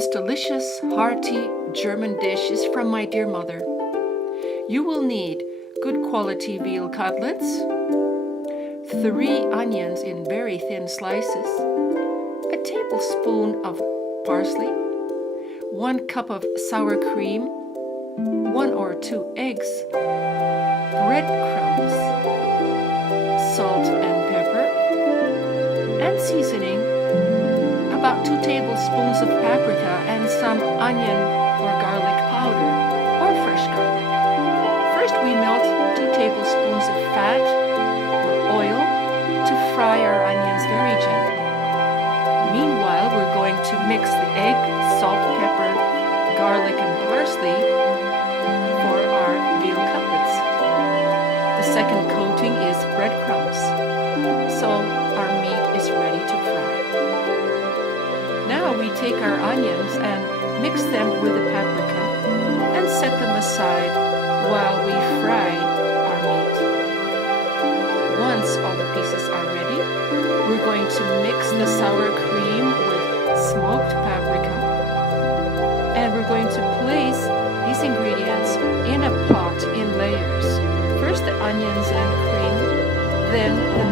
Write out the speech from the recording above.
This delicious, hearty German dish is from my dear mother. You will need good quality veal cutlets, 3 onions in very thin slices, a tablespoon of parsley, 1 cup of sour cream, 1 or 2 eggs, breadcrumbs, salt and pepper, and seasoning, about 2 tablespoons of paprika and some onion or garlic powder or fresh garlic. First we melt 2 tablespoons of fat or oil to fry our onions very gently. Meanwhile, we're going to mix the egg, salt, pepper, garlic and parsley for our veal cutlets. The second coating is breadcrumbs, so our meat is ready to fry. Now we take our onions and mix them with the paprika and set them aside while we fry our meat. Once all the pieces are ready, we're going to mix the sour cream with smoked paprika, and we're going to place these ingredients in a pot in layers. First the onions and cream, then the